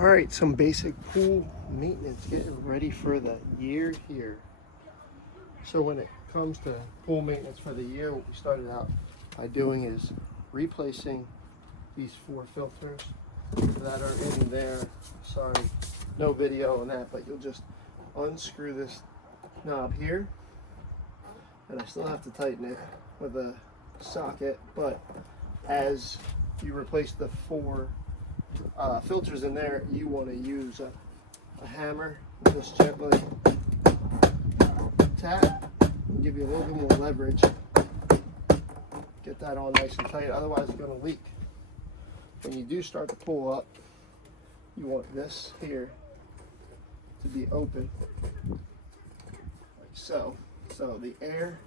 All right, some basic pool maintenance, getting ready for the year here. So when it comes to pool maintenance for the year, what we started out by doing is replacing these 4 filters that are in there. Sorry, no video on that, but you'll just unscrew this knob here, and I still have to tighten it with a socket, but as you replace the 4 filters in there, you want to use a hammer, just gently tap and give you a little bit more leverage. Get that on nice and tight, otherwise it's going to leak. When you do start to pull up, you want this here to be open, like so. So the air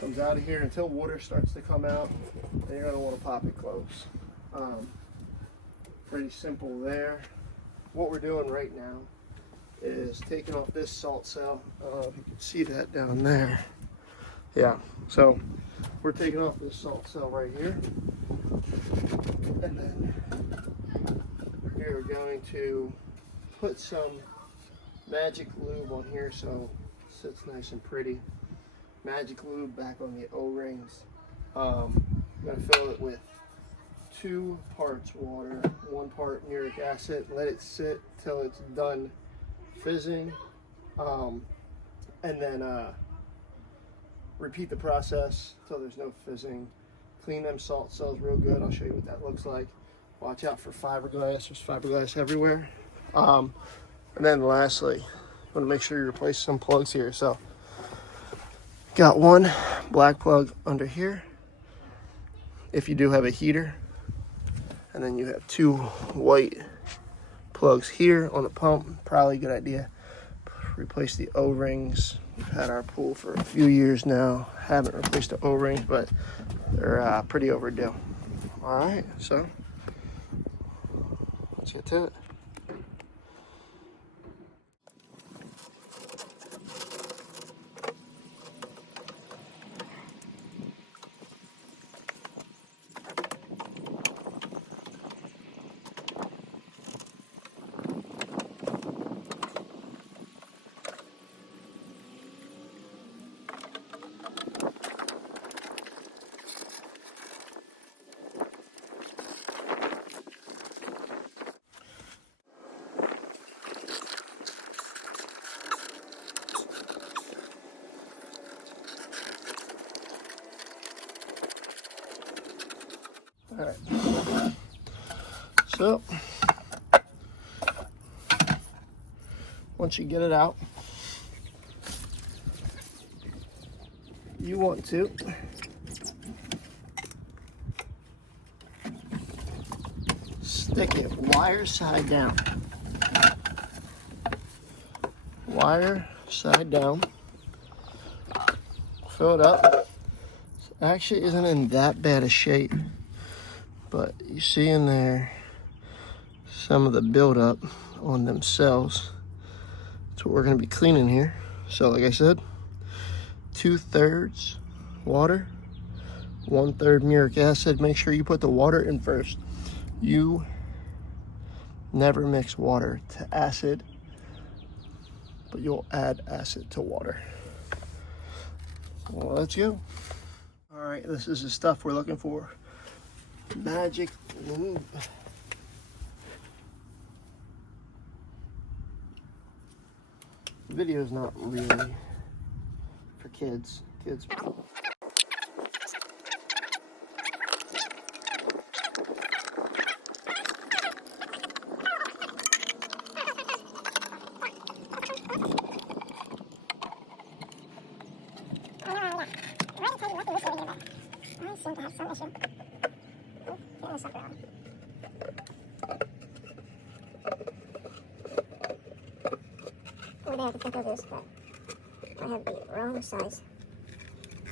comes out of here until water starts to come out, and you're going to want to pop it close. Pretty simple there. What we're doing right now is taking off this salt cell. You can see that down there. Yeah, so we're taking off this salt cell right here, and then we're going to put some magic lube on here so it sits nice and pretty. Magic lube back on the O-rings. I'm going to fill it with 2 parts water, 1 part uric acid. Let it sit till it's done fizzing, and then repeat the process till there's no fizzing. Clean them salt cells real good. I'll show you what that looks like. Watch out for fiberglass. There's fiberglass everywhere. And then lastly, you want to make sure you replace some plugs here. So got 1 black plug under here if you do have a heater, and then you have 2 white plugs here on the pump. Probably a good idea. Replace the O-rings. We've had our pool for a few years now. Haven't replaced the O-rings, but they're pretty overdue. All right, so let's get to it. All right, so once you get it out, you want to stick it wire side down. Wire side down. Fill it up. It actually isn't in that bad a shape, but you see in there some of the buildup on themselves. That's what we're going to be cleaning here. So like I said, 2/3 water, 1/3 uric acid. Make sure you put the water in first. You never mix water to acid, but you'll add acid to water. Well, let's go. All right, this is the stuff we're looking for. Magic lube. The video is not really for kids. Kids. Over there, I can flip over this, but I have the wrong size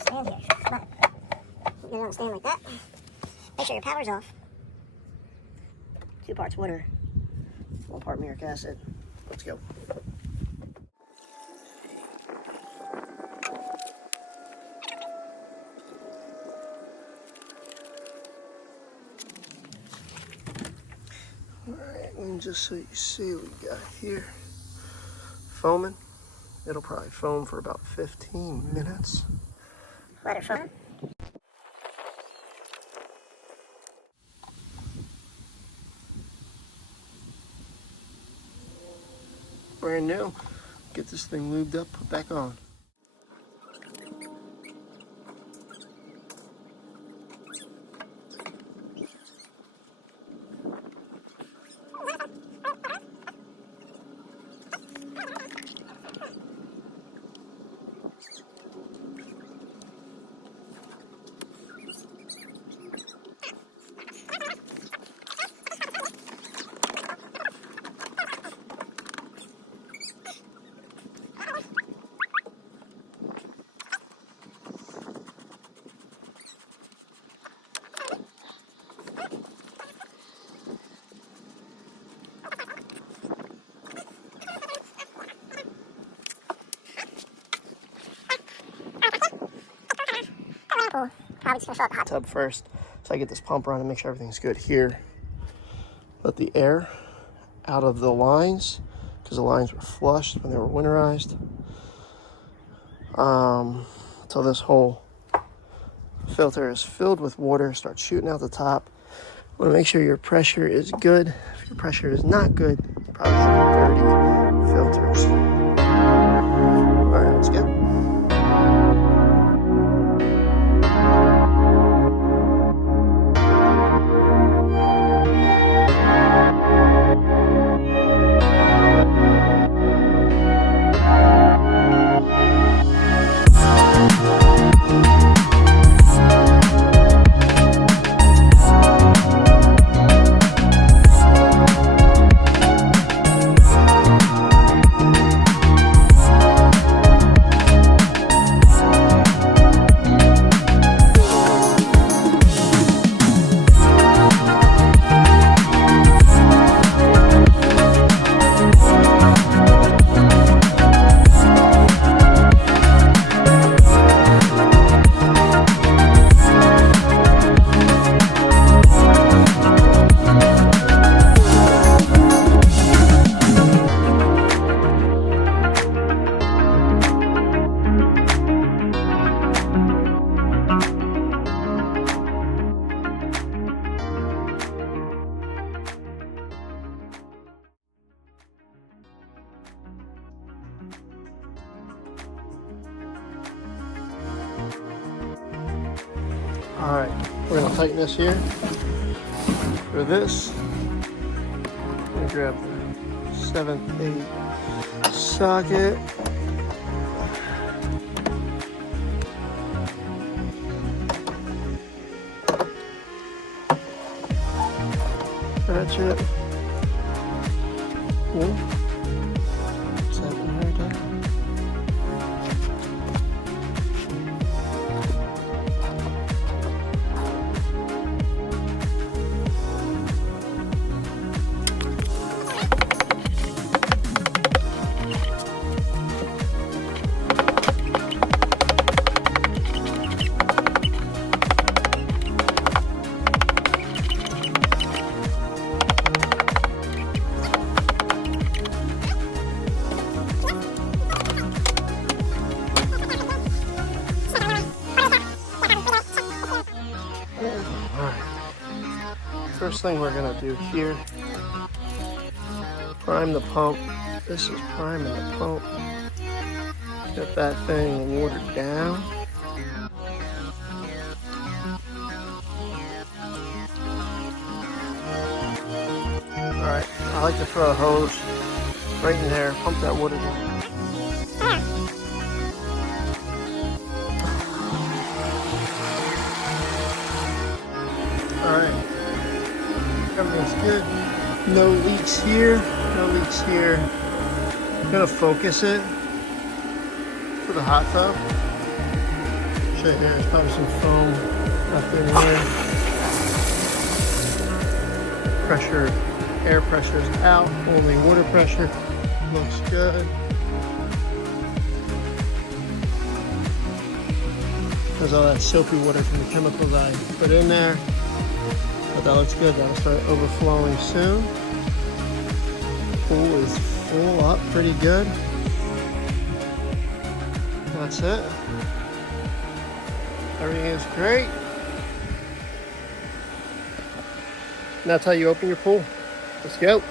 stand here. But you get it on a stand like that. Make sure your power's off. 2 parts water, 1 part uric acid. Let's go. And just so you see what we got here, foaming. It'll probably foam for about 15 minutes. Let it foam. Brand new. Get this thing lubed up, put back on. Probably just gonna fill up the hot Tub first, so I get this pump running, make sure everything's good here. Let the air out of the lines, because the lines were flushed when they were winterized. Until this whole filter is filled with water, start shooting out the top. Want to make sure your pressure is good. If your pressure is not good, you probably have dirty filters. All right, let's go. All right, we're gonna tighten this here. For this, I'm gonna grab the 7/8 socket. Ratchet. Cool. Set it right there. First thing we're gonna do here, prime the pump. This is priming the pump. Get that thing watered down. Alright, I like to throw a hose right in there, pump that water down. Alright. Everything's good. No leaks here. No leaks here. I'm gonna focus it for the hot tub. Show you here. There's probably some foam up in here. Pressure, air pressure is out. Only water pressure. Looks good. There's all that soapy water from the chemicals I put in there. But that looks good. That'll start overflowing soon. Pool is full up pretty good. That's it. Everything is great. And that's how you open your pool. Let's go.